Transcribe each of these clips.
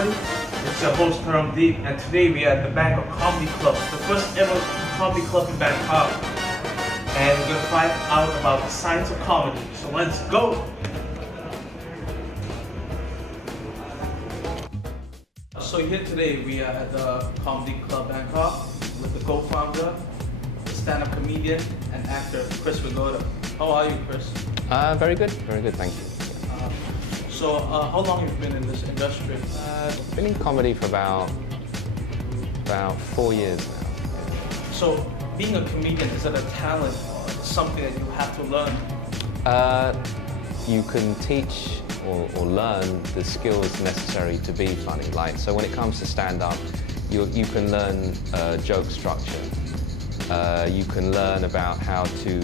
everybody. It's your host Karam Deep, and today we are at the Bangkok Comedy Club, the first ever comedy club in Bangkok. And we're gonna find out about the science of comedy. So let's go! So here today we are at the Comedy Club Bangkok with the co-founder, the stand-up comedian and actor Chris Wegoda. How are you, Chris? Very good, thank you. So how long have you been in this industry? I've been in comedy for about 4 years now. So being a comedian, is that a talent or something that you have to learn? You can teach or learn the skills necessary to be funny. Like, so when it comes to stand-up, you can learn joke structure. You can learn about how to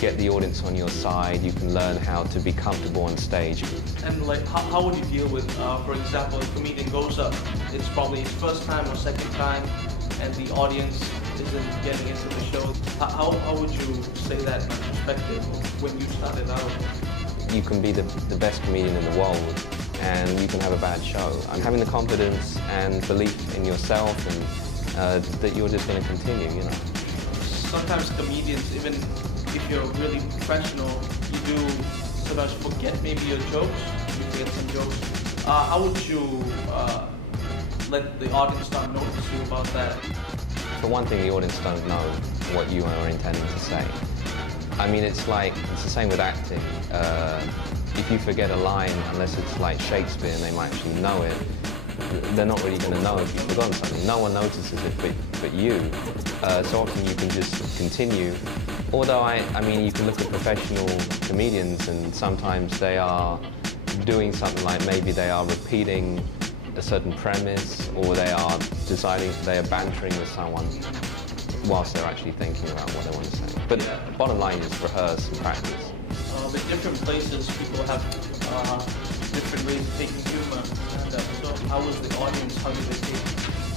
get the audience on your side. You can learn how to be comfortable on stage. And like, how would you deal with, for example, a comedian goes up, it's probably his first time or second time, and the audience isn't getting into the show. How would you say that in perspective when you started out? You can be the best comedian in the world, and you can have a bad show. And having the confidence and belief in yourself, and that you're just going to continue, you know. Sometimes comedians, even if you're really professional, you do sometimes forget maybe your jokes, you forget some jokes. How would you let the audience not notice you about that? For one thing, the audience don't know what you are intending to say. I mean, it's the same with acting. If you forget a line, unless it's like Shakespeare and they might actually know it, they're not really going to know if you've forgotten something. No one notices it but you. So often you can just continue. Although, I mean, you can look at professional comedians and sometimes they are doing something like maybe they are repeating a certain premise, or they are bantering with someone whilst they're actually thinking about what they want to say. But the bottom line is rehearse and practice. With different places, people have different ways of taking humor. So how was the audience? How did they take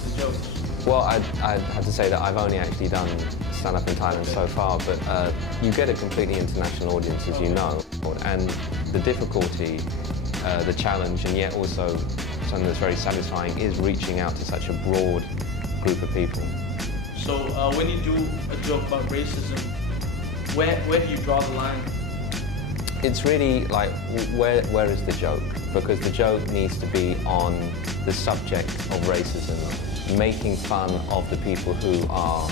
the jokes? Well, I have to say that I've only actually done stand-up in Thailand so far, but you get a completely international audience, as you know. And the difficulty, the challenge, and yet also something that's very satisfying is reaching out to such a broad group of people. So when you do a joke about racism, where do you draw the line? It's really like, where is the joke? Because the joke needs to be on the subject of racism, making fun of the people who are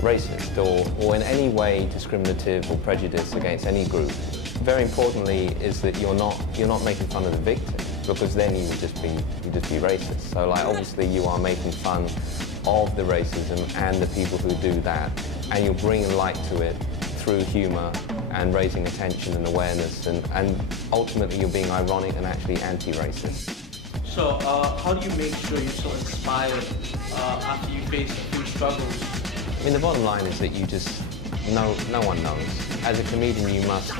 racist or in any way discriminative or prejudiced against any group. Very importantly is that you're not making fun of the victim, because then you would just be racist. So like, obviously you are making fun of the racism and the people who do that, and you're bringing light to it through humour and raising attention and awareness, and ultimately you're being ironic and actually anti-racist. So how do you make sure you're so inspired after you face a few struggles? I mean, the bottom line is that you just, no one knows. As a comedian, you must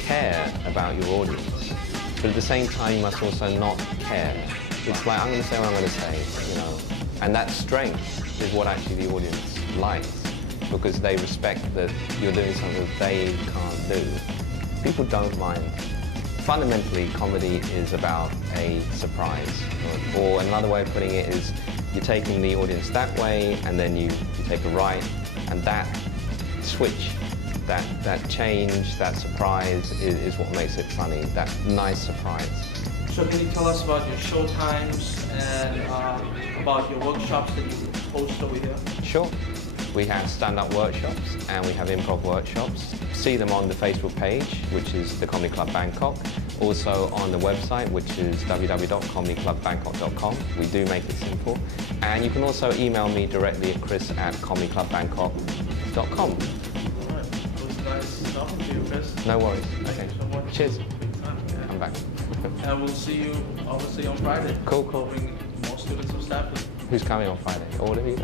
care about your audience, but at the same time, you must also not care. It's like, I'm going to say what I'm going to say, you know, and that strength is what actually the audience likes, because they respect that you're doing something that they can't do. People don't mind. Fundamentally, comedy is about a surprise, or another way of putting it is you're taking the audience that way, and then you take a right, and that switch, that change, that surprise is what makes it funny, that nice surprise. So can you tell us about your show times and about your workshops that you host over here? Sure. We have stand-up workshops and we have improv workshops. See them on the Facebook page, which is the Comedy Club Bangkok. Also on the website, which is www.comedyclubbangkok.com. We do make it simple. And you can also email me directly at chris@comedyclubbangkok.com. All right. It was nice talking to you, Chris. No worries. Thank you so much. Cheers. Yeah. I'm back. And we'll see you obviously on Friday. Cool. Bring more students of Stanford. Who's coming on Friday? All of you?